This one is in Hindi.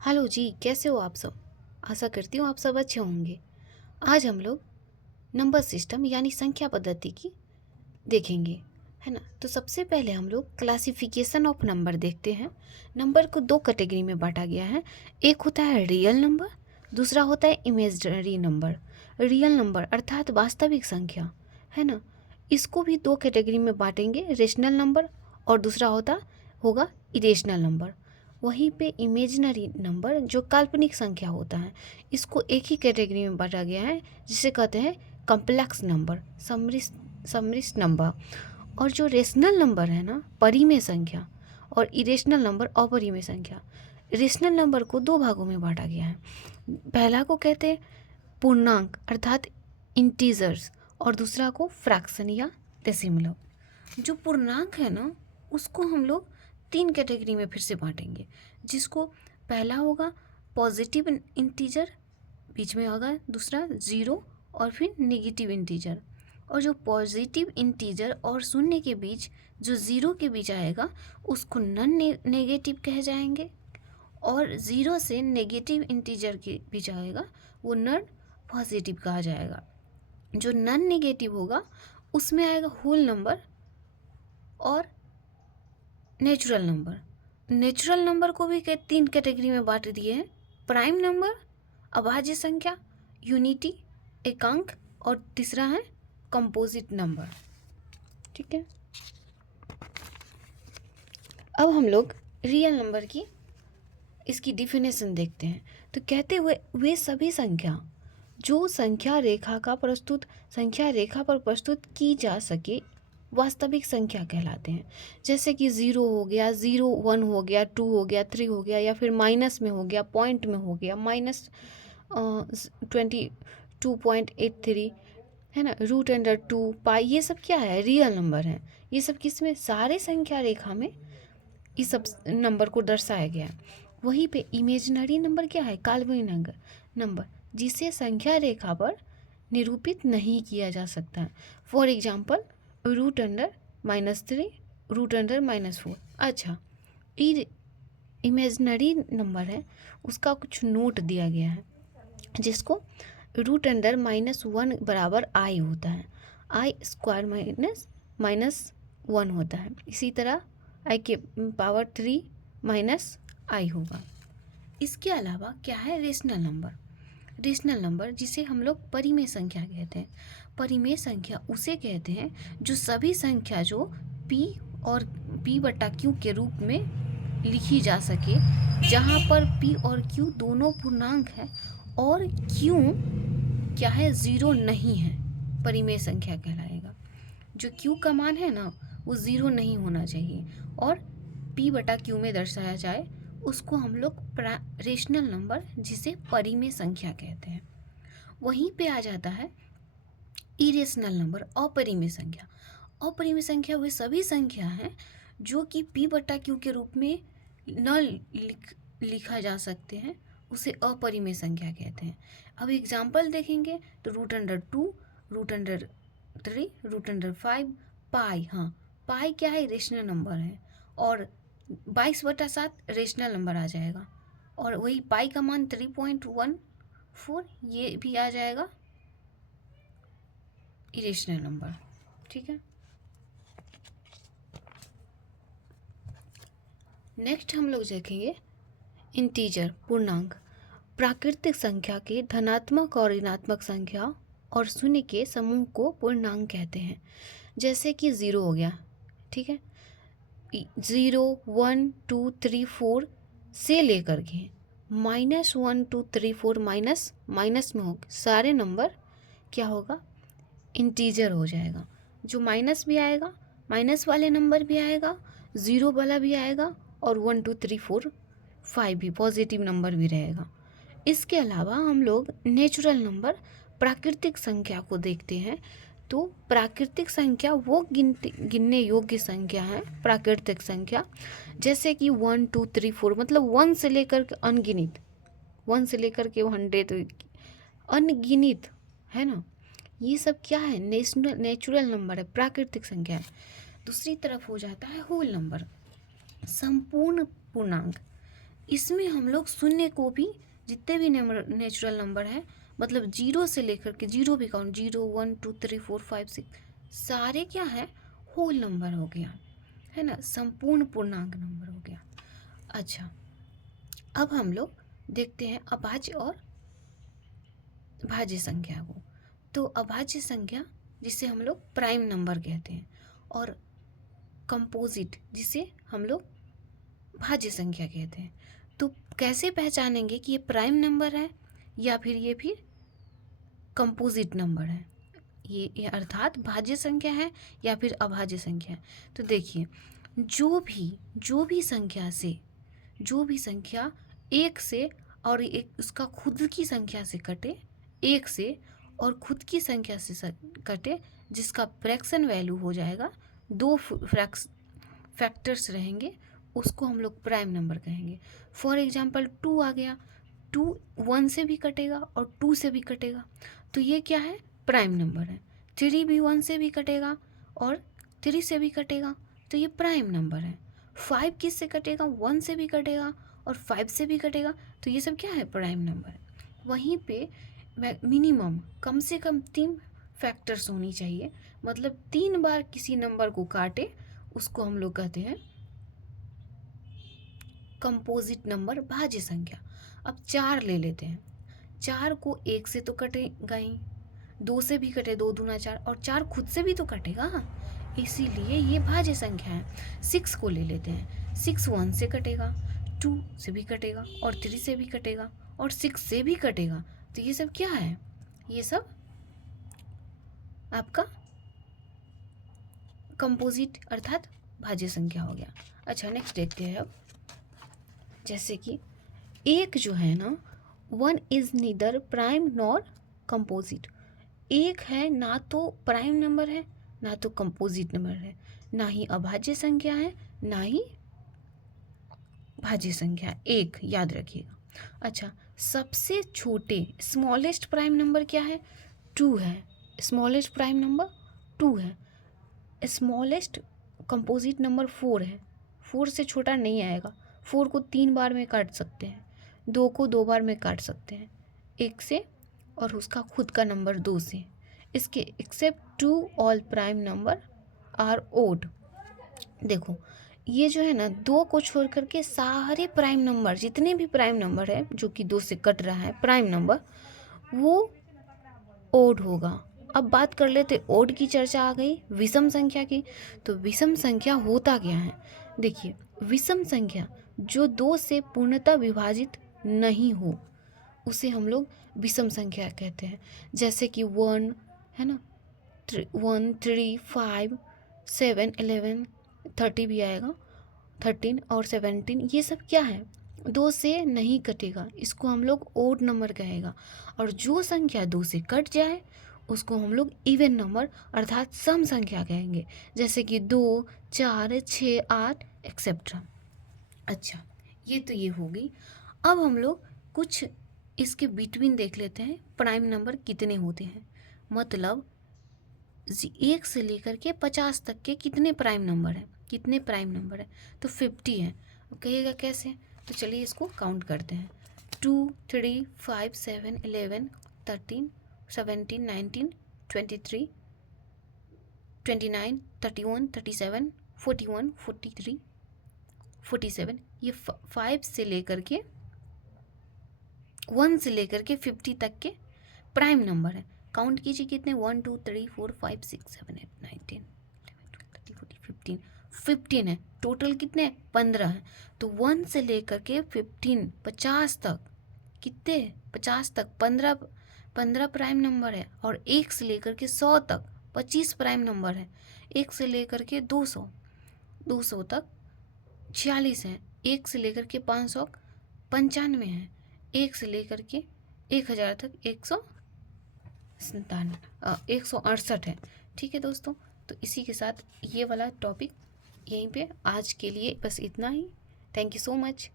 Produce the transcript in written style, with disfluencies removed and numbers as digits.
हेलो जी, कैसे हो आप सब। आशा करती हूँ आप सब अच्छे होंगे। आज हम लोग नंबर सिस्टम यानी संख्या पद्धति की देखेंगे, है ना। तो सबसे पहले हम लोग क्लासिफिकेशन ऑफ नंबर देखते हैं। नंबर को दो कैटेगरी में बांटा गया है। एक होता है रियल नंबर, दूसरा होता है इमेजिनरी नंबर। रियल नंबर अर्थात वास्तविक संख्या, है ना, इसको भी दो कैटेगरी में बांटेंगे, रेशनल नंबर और दूसरा होगा इरेशनल नंबर। वहीं पे इमेजिनरी नंबर जो काल्पनिक संख्या होता है, इसको एक ही कैटेगरी में बांटा गया है, जिसे कहते हैं कॉम्प्लेक्स नंबर, सम्मिश्र नंबर। और जो रेशनल नंबर है ना, परिमेय संख्या, और इरेशनल नंबर अपरिमेय संख्या। रेशनल नंबर को दो भागों में बांटा गया है। पहला को कहते हैं पूर्णांक अर्थात इंटीजर्स, और दूसरा को फ्रैक्शन या डेसिमल। जो पूर्णांक है ना, उसको हम लोग तीन कैटेगरी में फिर से बांटेंगे, जिसको पहला होगा पॉजिटिव इंटीजर, बीच में होगा दूसरा ज़ीरो, और फिर नेगेटिव इंटीजर। और जो पॉजिटिव इंटीजर और शून्य के बीच, जो ज़ीरो के बीच आएगा, उसको नॉन नेगेटिव कहे जाएंगे। और ज़ीरो से नेगेटिव इंटीजर के बीच आएगा, वो नॉन पॉजिटिव कहा जाएगा। जो नॉन नेगेटिव होगा उसमें आएगा होल नंबर और नेचुरल नंबर। नेचुरल नंबर को भी तीन कैटेगरी में बांट दिए हैं, प्राइम नंबर, अभाज्य संख्या, यूनिटी, एकांक, और तीसरा है कंपोजिट नंबर। ठीक है, अब हम लोग रियल नंबर की इसकी डिफिनेशन देखते हैं। तो कहते हुए वे सभी संख्या जो संख्या रेखा पर प्रस्तुत की जा सके वास्तविक संख्या कहलाते हैं। जैसे कि 0 हो गया, 0 1 हो गया, 2 हो गया, 3 हो गया, या फिर माइनस में हो गया, पॉइंट में हो गया, -22.83, है ना, √2 पाई। ये सब क्या है, रियल नंबर है। ये सब किसमें, सारे संख्या रेखा में इस सब नंबर को दर्शाया गया है। वहीं पे इमेजिनरी नंबर क्या है, काल्पनिक नंबर, जिसे संख्या रेखा पर निरूपित नहीं किया जा सकता है। For example √3, √-4। अच्छा, इमेजिनरी नंबर है, उसका कुछ नोट दिया गया है, जिसको √-1 बराबर आई होता है, आई स्क्वायर -1 होता है। इसी तरह आई के पावर 3 माइनस आई होगा। इसके अलावा क्या है, रेशनल नंबर। रेशनल नंबर जिसे हम लोग परिमेय संख्या कहते हैं। परिमेय संख्या उसे कहते हैं जो सभी संख्या जो p और p/q के रूप में लिखी जा सके, जहाँ पर p और q दोनों पूर्णांक है और q क्या है, 0 नहीं है, परिमेय संख्या कहलाएगा। जो q का मान है ना, वो 0 नहीं होना चाहिए और p/q में दर्शाया जाए, उसको हम लोग रेशनल नंबर, जिसे परिमेय संख्या कहते हैं। वहीं पे आ जाता है इरेशनल नंबर, अपरिमेय संख्या। अपरिमेय संख्या वे सभी संख्या हैं जो कि p/q के रूप में न लिखा जा सकते हैं, उसे अपरिमेय संख्या कहते हैं। अब एग्जाम्पल देखेंगे तो √2, √3, √5, पाई। हाँ, पाई क्या है, रेशनल नंबर है, और 22/7 रेशनल नंबर आ जाएगा। और वही पाई का मान 3.14, ये भी आ जाएगा इरेशनल नंबर। ठीक है, नेक्स्ट हम लोग देखेंगे इंटीजर, पूर्णांक। प्राकृतिक संख्या के धनात्मक और ऋणात्मक संख्या और शून्य के समूह को पूर्णांक कहते हैं। जैसे कि 0 हो गया, ठीक है, 0 1 2 3 4 से लेकर के -1 2 3 4 माइनस में हो, सारे नंबर क्या होगा, इंटीजर हो जाएगा। जो माइनस भी आएगा, माइनस वाले नंबर भी आएगा, 0 वाला भी आएगा, और 1 2 3 4 5 भी पॉजिटिव नंबर भी रहेगा। इसके अलावा हम लोग नेचुरल नंबर, प्राकृतिक संख्या को देखते हैं। तो प्राकृतिक संख्या वो गिनने योग्य संख्या है, प्राकृतिक संख्या, जैसे कि 1 2 3 4, मतलब 1 से लेकर के अनगिनत, 1 से लेकर के 100 अनगिनत, है ना। ये सब क्या है, नेचुरल नंबर है, प्राकृतिक संख्या है। दूसरी तरफ हो जाता है होल नंबर, संपूर्ण पूर्णांक। इसमें हम लोग शून्य को भी, जितने भी नेचुरल नंबर हैं, मतलब 0 से लेकर के 0 भी काउंट, 0 1 2 3 4 5 6 सारे क्या है, होल नंबर हो गया, है ना, संपूर्ण पूर्णांक नंबर हो गया। अच्छा, अब हम लोग देखते हैं अभाज्य और भाज्य संख्या को। तो अभाज्य संख्या जिसे हम लोग प्राइम नंबर कहते हैं, और कंपोजिट जिसे हम लोग भाज्य संख्या कहते हैं। तो कैसे पहचानेंगे कि ये प्राइम नंबर है या फिर ये फिर कंपोजिट नंबर है, ये अर्थात भाज्य संख्या है या फिर अभाज्य संख्या है। तो देखिए, जो भी संख्या एक से और एक उसका खुद की संख्या से कटे, एक से और खुद की संख्या से कटे, जिसका फ्रैक्शन वैल्यू हो जाएगा, दो फैक्टर्स रहेंगे, उसको हम लोग प्राइम नंबर कहेंगे। फॉर एग्जांपल 2 आ गया, 2 1 से भी कटेगा और 2 से भी कटेगा, तो ये क्या है, प्राइम नंबर है। 3 भी 1 से भी कटेगा और 3 से भी कटेगा, तो ये प्राइम नंबर है। 5 किस से कटेगा, 1 से भी कटेगा और 5 से भी कटेगा, तो ये सब क्या है, प्राइम नंबर है। वहीं पे मिनिमम कम से कम 3 फैक्टर्स होनी चाहिए, मतलब 3 बार किसी नंबर को काटे, उसको हम लोग कहते हैं कंपोजिट नंबर, भाज्य संख्या। अब 4 ले लेते हैं, 4 को 1 से तो कटेगा ही, 2 से भी कटे, 2 दूना 4, और 4 खुद से भी तो कटेगा, इसीलिए ये भाज्य संख्या है। 6 को ले लेते हैं, 6 1 से कटेगा, 2 से भी कटेगा और 3 से भी कटेगा और 6 से भी कटेगा, तो ये सब क्या है, ये सब आपका कंपोजिट अर्थात भाज्य संख्या हो गया। अच्छा, नेक्स्ट देखते हैं अब, जैसे कि एक जो है ना, 1 is neither prime nor composite. एक है ना तो प्राइम नंबर है, ना तो कंपोजिट नंबर है, ना ही अभाज्य संख्या है, ना ही भाज्य संख्या, एक, याद रखिएगा। अच्छा, सबसे छोटे स्मॉलेस्ट प्राइम नंबर क्या है, 2 है। स्मॉलेस्ट प्राइम नंबर 2 है। स्मॉलेस्ट कंपोजिट नंबर 4 है। 4 से छोटा नहीं आएगा। 4 को 3 बार में काट सकते हैं, 2 को 2 बार में काट सकते हैं, 1 से और उसका खुद का नंबर 2 से। इसके except 2 all prime number are odd. देखो, ये जो है ना, 2 को छोड़ करके सारे प्राइम नंबर, जितने भी प्राइम नंबर है जो कि 2 से कट रहा है प्राइम नंबर, वो ओड होगा। अब बात कर लेते, ओड की चर्चा आ गई, विषम संख्या की। तो विषम संख्या होता क्या है, देखिए, विषम संख्या जो 2 से पूर्णतः विभाजित नहीं हो, उसे हम लोग विषम संख्या कहते हैं। जैसे कि 1 है ना, 1 3 5 7 11 30 भी आएगा, 13 और 17, ये सब क्या है, 2 से नहीं कटेगा, इसको हम लोग ओड नंबर कहेगा। और जो संख्या 2 से कट जाए उसको हम लोग इवन नंबर अर्थात सम संख्या कहेंगे, जैसे कि 2 4 6 8 एक्सेट्रा। अच्छा, ये तो ये हो गई। अब हम लोग कुछ इसके बिटवीन देख लेते हैं, प्राइम नंबर कितने होते हैं, मतलब 1 से लेकर के 50 तक के कितने प्राइम नंबर हैं, कितने प्राइम नंबर है, तो 50 है। कहिएगा कैसे, तो चलिए इसको काउंट करते हैं, 2 3 5 7 11 13 17 19 23 29 31 37 41 43 47, ये 5 से लेकर के 1 से लेकर के 50 तक के प्राइम नंबर है। काउंट कीजिए कितने, 1 2 3 4 5 6 7 8 9 10 11 12 13 14 15 है। टोटल कितने, 15 है। तो 1 से लेकर के 15 50 तक, कितने, 50 तक 15 प्राइम नंबर है। और 1 से लेकर के 100 तक 25 प्राइम नंबर है। 1 से लेकर के 200 तक 46 है। 1 से लेकर के 500 95 है। 1 से लेकर के 1000 तक 168 है। ठीक है दोस्तों, तो इसी के साथ ये वाला टॉपिक यहीं पे आज के लिए बस इतना ही। Thank you so much.